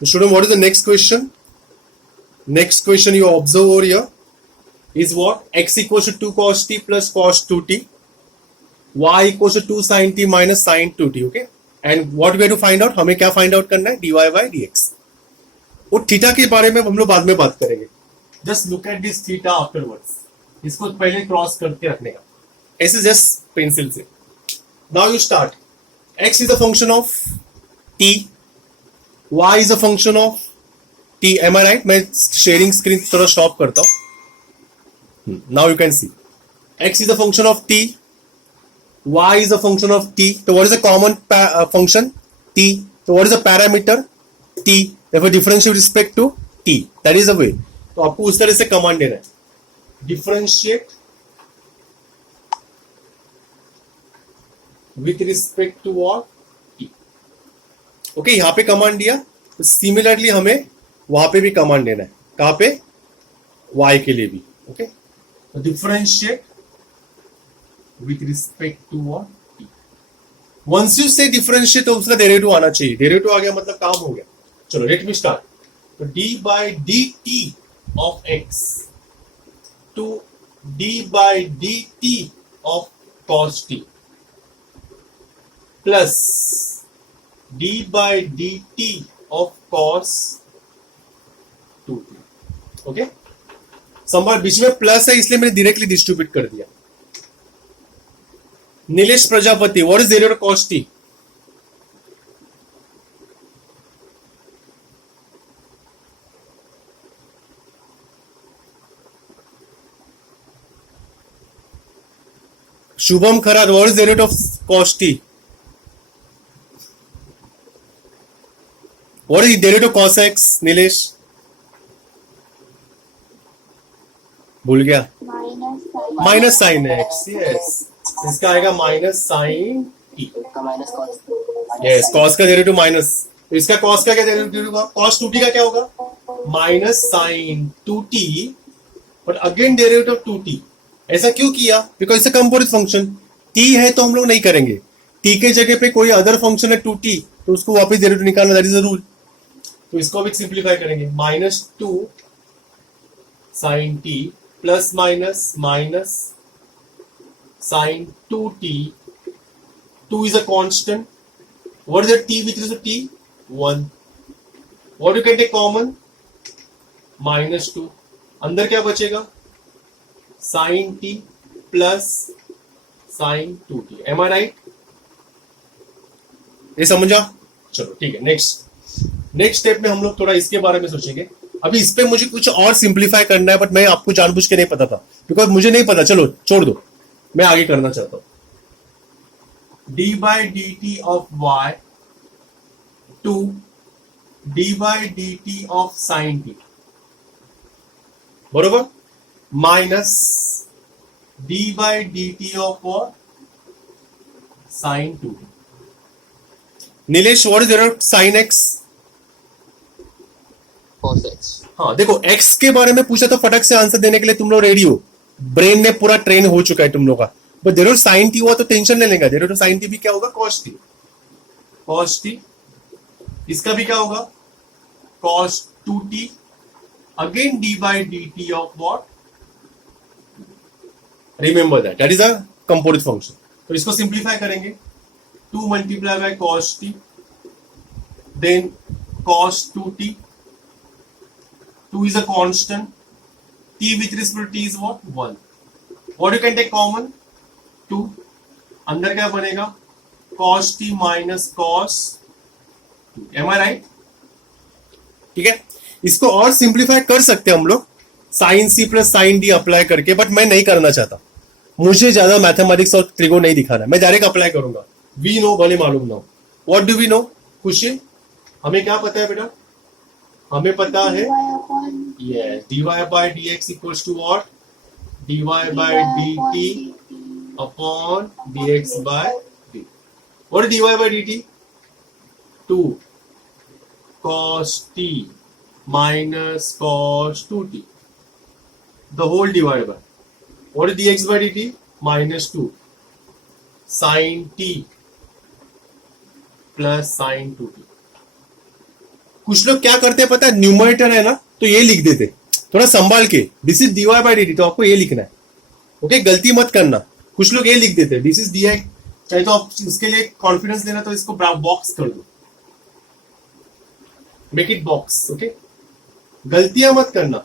So student, what is the next question? Next question you observe over here is what? X equals to 2 cos t plus cos 2t. Y equals to 2 sin t minus sin 2t. Okay. And what we have to find out? हमें क्या find out करना है? dy by dx. वो theta के बारे में हम लोग बाद में बात करेंगे. Just look at this theta afterwards. इसको पहले क्रॉस करके रखने का. ऐसे जस्ट पेंसिल से. Now you start. X is a function of t. Y is a function of t. Am I right? मैं शेयरिंग स्क्रीन थोड़ा स्टॉप करता हूँ. Now you can see. X is a function of t. Y is a function of t. So what is the common function? T. So what is the parameter? T. Therefore differentiate with respect to t. That is the way. तो आपको उस तरह से command देना है. Differentiate with respect to what? T. Okay, यहाँ पे command दिया. तो सिमिलरली हमें वहां पे भी कमांड देना है. कहाँ पे? Y के लिए भी. Okay. तो differentiate with respect to what? T. Once you say differentiate तो उसका डेरिवेटिव आना चाहिए. डेरिवेटिव आ गया मतलब काम हो गया. चलो लेट मी स्टार्ट. तो d by dt of x to d by dt of cos t plus d by dt of cos 2t. Okay, संभाल बीच में प्लस है इसलिए मैंने डायरेक्टली डिस्ट्रीब्यूट कर दिया. Nilesh Prajapati, what is derivative of cos t? Shubham Kharar, what is derivative of cos t? What is derivative of cos x? Nilesh भूल गया. Minus sine x. Yes, इसका आएगा minus sine t. Yes, cos का डेरिवेटिव माइनस. इसका cos का क्या डेरिवेटिव होगा? Cos 2t का क्या होगा? Minus sine 2t. But again derivative of 2t. ऐसा क्यों किया? Because it's a composite function. t है तो हम लोग नहीं करेंगे. t के जगह पे कोई अदर फंक्शन है 2t तो उसको वापस डेरिवेटिव निकालना. That is the rule. तो इसको भी सिंप्लीफाई करेंगे. Minus 2 sine t plus minus minus sin 2t. 2 is a constant. What is the t which is a t? 1. What you can take common? Minus 2. अंदर क्या बचेगा? sin t plus sin 2t. Am I right? ये समझा? चलो ठीक है. Next step में हम लोग थोड़ा इसके बारे में सोचेंगे. अभी इस पे मुझे कुछ और सिंप्लीफाई करना है बट मैं आपको जानबूझ के नहीं पता था बिकॉज मुझे नहीं पता. चलो छोड़ दो, मैं आगे करना चाहता हूं. d by dt of y to d by dt of sin t बरोबर minus d by dt of what? sin 2t. Nilesh, what is derivative sin x? cos x. हाँ देखो, x के बारे में पूछा तो फटक से आंसर देने के लिए तुम लोग रेडी हो. ब्रेन में पूरा ट्रेन हो चुका है तुम लोग का. बट डेरिवेटिव साइन टी हुआ तो टेंशन नहीं लेगा. डेरिवेटिव साइन टी भी क्या होगा? cos t. cos t. इसका भी क्या होगा? cos 2t. Again d by dt of what? Remember that is a composite function. तो इसको सिंप्लीफाई करेंगे. 2 multiply by cos t then cos 2t. 2 is a constant. t with respect to t is what? 1. What you can take common? 2. अंदर क्या बनेगा? cos t minus cos 2. Am I right? ठीक है. इसको और सिंप्लीफाई कर सकते हैं हम लोग sin c plus sin d apply करके, बट मैं नहीं करना चाहता. मुझे ज्यादा मैथमेटिक्स और त्रिकोण नहीं दिखाना. मैं डायरेक्ट अप्लाई करूंगा. वी नो भले मालूम ना हो. What do we know? Khushi, हमें क्या पता है बेटा? हमें पता है yes, dy by dx equals to what? dy by dt upon dx by dt. What is dy by dt? 2 cos t minus cos 2t. The whole divided by. What is dx by dt? Minus 2 sin t plus sin 2t. कुछ लोग क्या करते हैं पता है, numerator है ना तो ये लिख देते, थोड़ा संभाल के, this is dy by dt, तो आपको ये लिखना है, ओके, गलती मत करना। कुछ लोग ये लिख देते हैं दिस इज dy, चाहे तो आप उसके लिए कॉन्फिडेंस लेना तो इसको बॉक्स कर दो, मेक इट बॉक्स, ओके। गलतियां मत करना,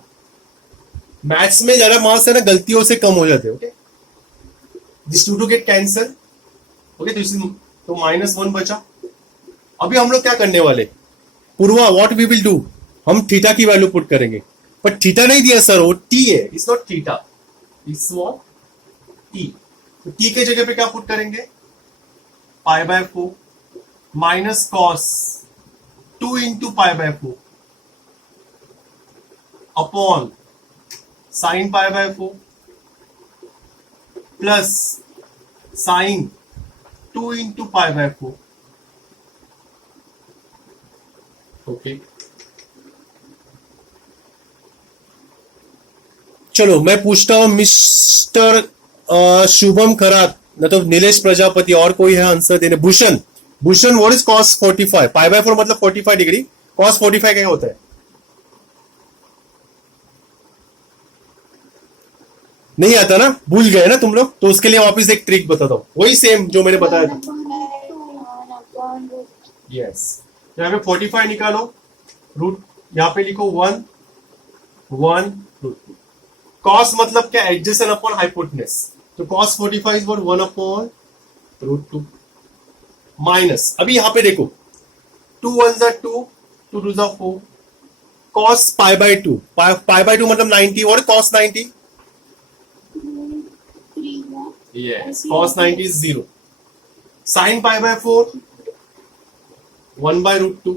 मैथ्स में ज्यादा मार्क्स है ना गलतियों से कम हो जाते हैं, okay. This two get cancel, okay, तो -1 बचा। अभी हम लोग क्या करने वाले, Purva what we will do, हम थीटा की वैल्यू पुट करेंगे, पर थीटा नहीं दिया सर, वो टी है, it's not theta, it's what T. तो टी के जगह पे क्या पुट करेंगे, π/4 minus cos 2 into π/4 upon sine π/4 plus sine 2 into π/4, okay. चलो मैं पूछता हूं मिस्टर शुभम खरात, न तो नीलेश प्रजापति, और कोई है आंसर देने, Bhushan, Bhushan what is cos 45, π/4 मतलब 45 डिग्री, cos 45 क्या होता है, नहीं आता ना, भूल गए ना तुम लोग, तो उसके लिए वापस एक ट्रिक बताता हूं, वही सेम जो मैंने बताया था, यस। यहाँ पे 45 निकालो, रूट यहाँ पे लिखो 1 1 रूट 2, कॉस मतलब क्या, एडजेसेंट अपॉन हाइपोटेनस, तो cos 45 is 1 upon root 2 minus, अभी यहां पे देखो 2 1 जा 2 2 2 जा 4, cos π/2, π/2 मतलब 90, और cos 90, yes, cos 90 is 0, sin π/4 1 by root 2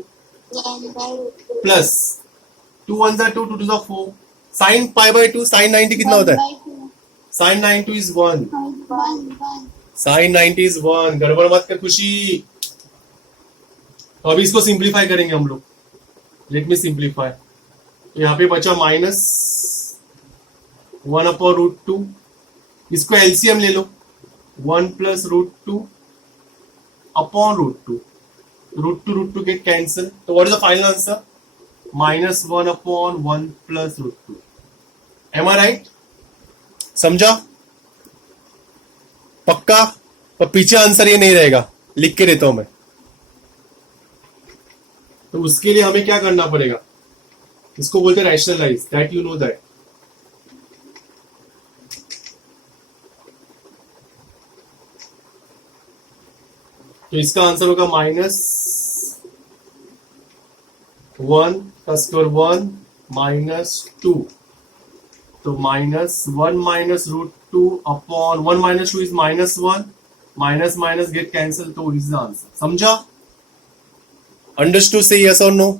plus 2 1 जा 2 2 2 जा 4, sin π/2, sin 90 कितना होता है, sin 90 is 1, sin 90 is 1, गड़बड़ मत कर खुशी। तो अभी इसको सिंप्लीफाई करेंगे हम लोग, लेट मी सिंप्लीफाई, तो यहाँ पे बचा -1 अपॉन रूट 2, इसको एलसीएम ले लो, 1 plus root 2 upon root 2, root 2 get cancel, तो what is the final answer, -1 upon 1 plus root 2, am I right, समझा, पक्का, पर पीछे आंसर ये नहीं रहेगा, लिख के देता हूं मैं, तो उसके लिए हमें क्या करना पड़ेगा, इसको बोलते हैं rationalise, that you know that, तो इसका आंसर होगा -1 का स्क्वायर 1 -2, तो -1 minus root 2 upon 1 minus 2 is -1, minus minus get cancel, तो इज द आंसर, समझा, अंडरस्टूड, से यस और नो।